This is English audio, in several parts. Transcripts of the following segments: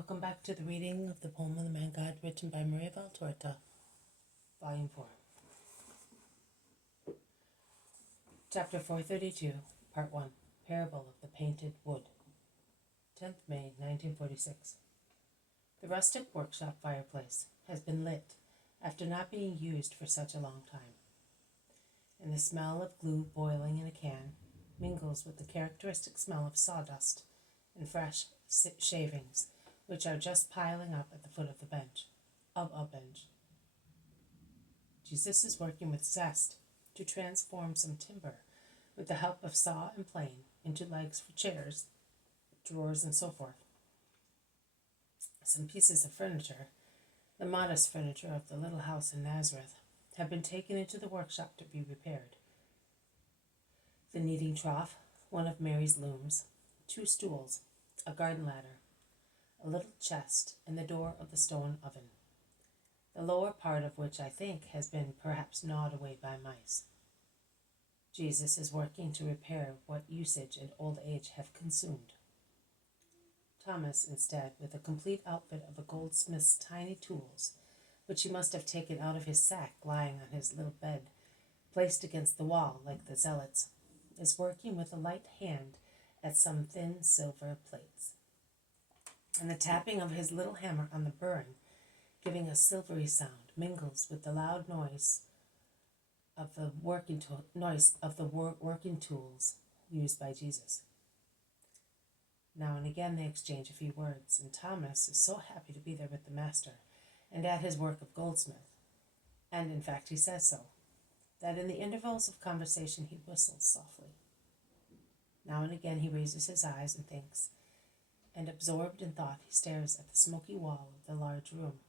Welcome back to the reading of the poem of the Man God, written by Maria Valtorta, Volume 4. Chapter 432, Part 1, Parable of the Painted Wood. 10th May, 1946. The rustic workshop fireplace has been lit after not being used for such a long time, and the smell of glue boiling in a can mingles with the characteristic smell of sawdust and fresh shavings, which are just piling up at the foot of a bench. Jesus is working with zest to transform some timber, with the help of saw and plane, into legs for chairs, drawers, and so forth. Some pieces of furniture, the modest furniture of the little house in Nazareth, have been taken into the workshop to be repaired. The kneading trough, one of Mary's looms, 2 stools, a garden ladder, a little chest, and the door of the stone oven, the lower part of which I think has been perhaps gnawed away by mice. Jesus is working to repair what usage and old age have consumed. Thomas, instead, with a complete outfit of a goldsmith's tiny tools, which he must have taken out of his sack lying on his little bed, placed against the wall like the zealots, is working with a light hand at some thin silver plates. And the tapping of his little hammer on the burring, giving a silvery sound, mingles with the loud noise of the working tools used by Jesus. Now and again they exchange a few words, and Thomas is so happy to be there with the master and at his work of goldsmith, and in fact he says so, that in the intervals of conversation he whistles softly. Now and again he raises his eyes and thinks, and absorbed in thought he stares at the smoky wall of the large room.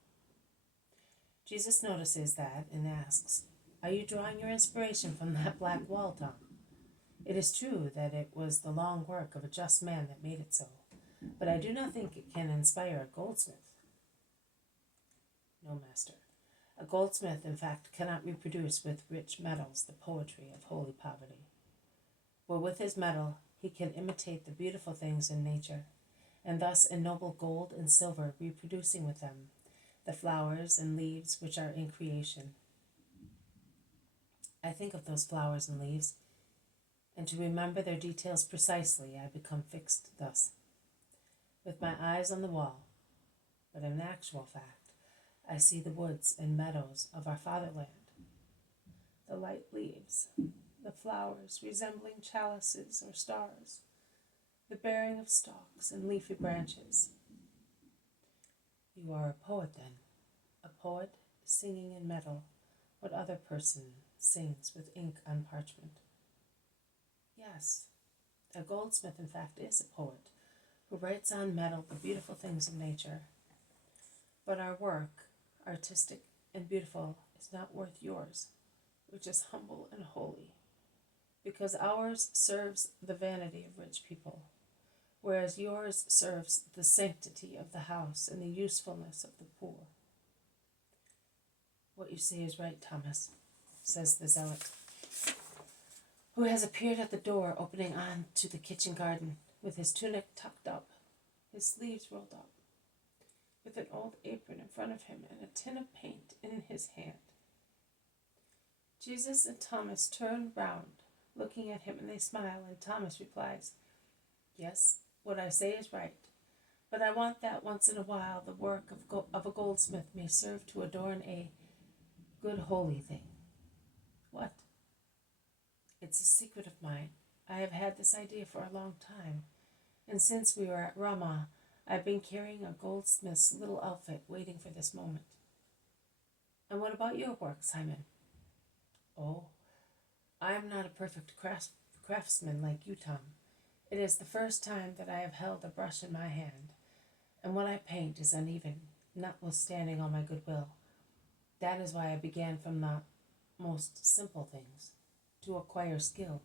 Jesus notices that and asks, "Are you drawing your inspiration from that black wall, Tom? It is true that it was the long work of a just man that made it so, but I do not think it can inspire a goldsmith." "No, master. A goldsmith, in fact, cannot reproduce with rich metals the poetry of holy poverty. For with his metal he can imitate the beautiful things in nature, and thus ennoble gold and silver, reproducing with them the flowers and leaves which are in creation. I think of those flowers and leaves, and to remember their details precisely, I become fixed thus, with my eyes on the wall. But in actual fact, I see the woods and meadows of our fatherland, the light leaves, the flowers resembling chalices or stars, the bearing of stalks and leafy branches." "You are a poet, then, a poet singing in metal what other person sings with ink on parchment." "Yes, a goldsmith, in fact, is a poet who writes on metal the beautiful things of nature. But our work, artistic and beautiful, is not worth yours, which is humble and holy, because ours serves the vanity of rich people, whereas yours serves the sanctity of the house and the usefulness of the poor." "What you say is right, Thomas," says the zealot, who has appeared at the door opening on to the kitchen garden, with his tunic tucked up, his sleeves rolled up, with an old apron in front of him and a tin of paint in his hand. Jesus and Thomas turn round, looking at him, and they smile, and Thomas replies, "Yes, what I say is right, but I want that once in a while the work of a goldsmith may serve to adorn a good holy thing." "What?" "It's a secret of mine. I have had this idea for a long time, and since we were at Ramah, I've been carrying a goldsmith's little outfit, waiting for this moment." "And what about your work, Simon?" "Oh, I am not a perfect craftsman like you, Tom. It is the first time that I have held a brush in my hand, and what I paint is uneven, notwithstanding all my goodwill. That is why I began from the most simple things, to acquire skill,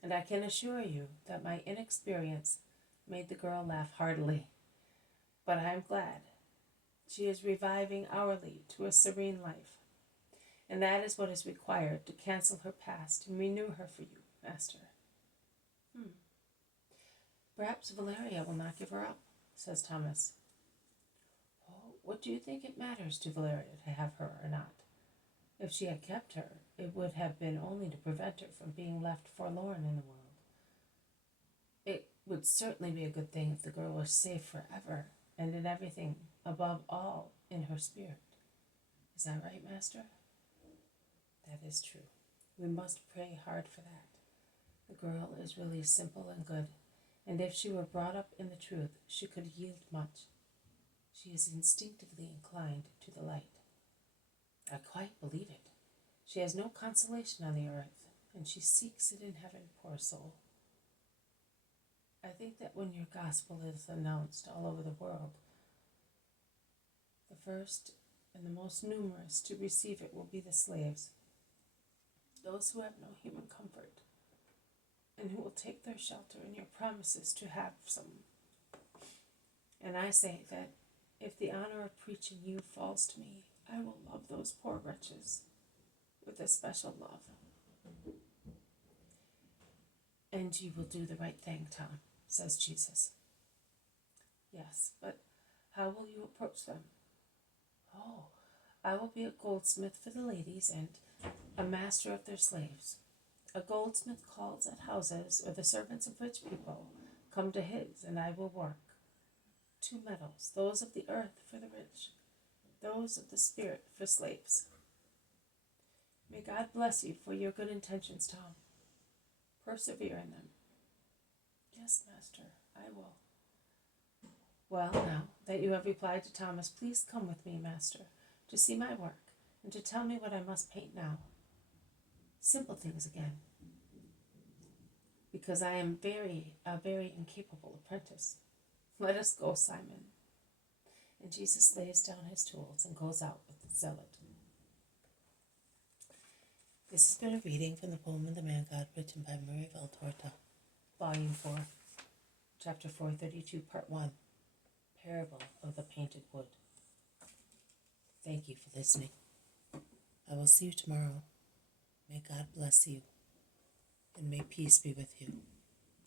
and I can assure you that my inexperience made the girl laugh heartily. But I am glad. She is reviving hourly to a serene life, and that is what is required to cancel her past and renew her for you, master." "Perhaps Valeria will not give her up," says Thomas. what do you think it matters to Valeria to have her or not? If she had kept her, it would have been only to prevent her from being left forlorn in the world. It would certainly be a good thing if the girl was safe forever, and in everything, above all, in her spirit. Is that right, Master? That is true. We must pray hard for that. The girl is really simple and good, and if she were brought up in the truth, she could yield much. She is instinctively inclined to the light. I quite believe it. She has no consolation on the earth, and she seeks it in heaven, poor soul. I think that when your gospel is announced all over the world, the first and the most numerous to receive it will be the slaves, those who have no human comfort, and who will take their shelter in your promises to have some. And I say that if the honor of preaching you falls to me, I will love those poor wretches with a special love. And you will do the right thing, Tom, says Jesus. Yes, but how will you approach them? Oh, I will be a goldsmith for the ladies and a master of their slaves. A goldsmith calls at houses, or the servants of rich people come to his, and I will work. 2 metals, those of the earth for the rich, those of the spirit for slaves. May God bless you for your good intentions, Tom. Persevere in them. Yes, Master, I will. Well, now that you have replied to Thomas, please come with me, Master, to see my work, and to tell me what I must paint now. Simple things again, because I am a very incapable apprentice. Let us go, Simon. And Jesus lays down his tools and goes out with the zealot. This has been a reading from the poem of the Man God, written by Murray Valtorta, Volume 4, Chapter 432, Part 1, Parable of the Painted Wood. Thank you for listening. I will see you tomorrow. May God bless you, and may peace be with you.